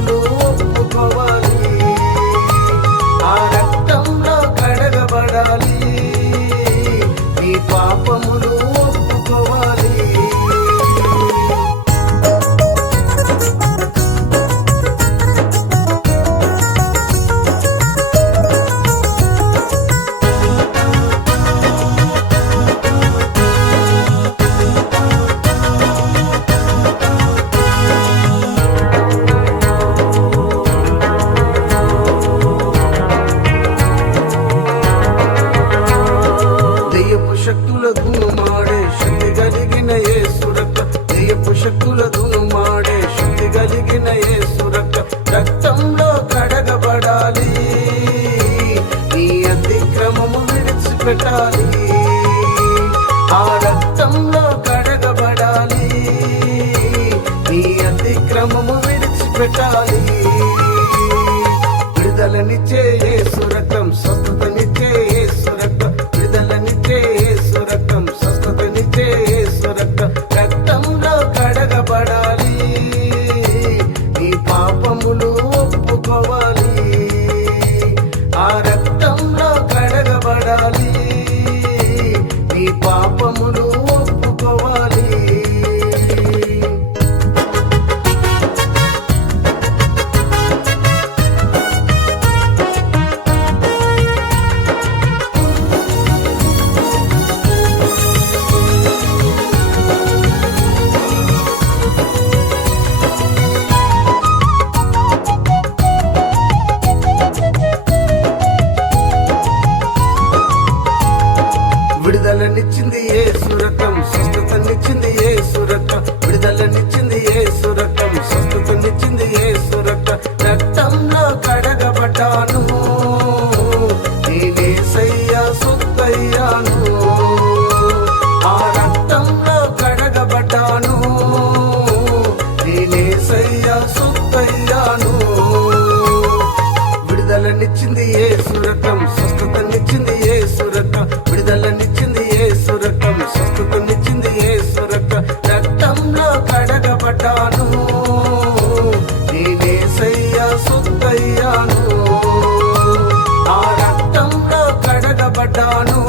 పాపములు ఒప్పుకోవాలి, ఆ రక్తంలో కడగబడాలి, నీ పాపములు ఒప్పుకోవాలి. శక్తులకును మాడే శక్తి కలిగిన యేసు రక్తం, దెయ్యపు శక్తులకును మాడే శక్తి కలిగిన యేసు రక్తం, రక్తంలో కడగబడాలి, నీ అతిక్రమము విడిచిపెట్టాలి, ఆ రక్తంలో కడగబడాలి, నీ అతిక్రమము విడిచిపెట్టాలి. విడుదలనిచ్చే యేసు రక్తం, స్వస్థతనిచ్చే యేసు రక్తం, విడుదలనిచ్చే యేసు రక్తం, స్వస్థతనిచ్చే యేసు రక్తం, రక్తంలో కడగబడాలి, నీ పాపములు ఒప్పుకోవాలి, ఆ రక్తంలో కడగబడాలి, నీ పాపములు ఒప్పుకోవాలి. విడుదలనిచ్చింది యేసు రక్తం, స్వస్థతనిచ్చింది యేసు రక్తం, విడుదలనిచ్చింది యేసు రక్తం, స్వస్థతనిచ్చింది యేసు రక్తం, రక్తంలో కడగబడ్డాను, నేనేసయ్యా సొత్తయ్యాను, ఆ రక్తంలో కడగబడ్డాను, నేనేసయ్యా సొత్తయ్యాను. విడుదలనిచ్చింది యేసు రక్తం, స్వస్థతనిచ్చింది యేసు రక్తం, విడుదలనిచ్చింది యేసు రక్తం, స్వస్థతనిచ్చింది యేసు రక్తం, రక్తంలో కడగబడ్డాను, నేనేసయ్యా సొత్తయ్యాను, ఆ రక్తంలో కడగబడ్డాను,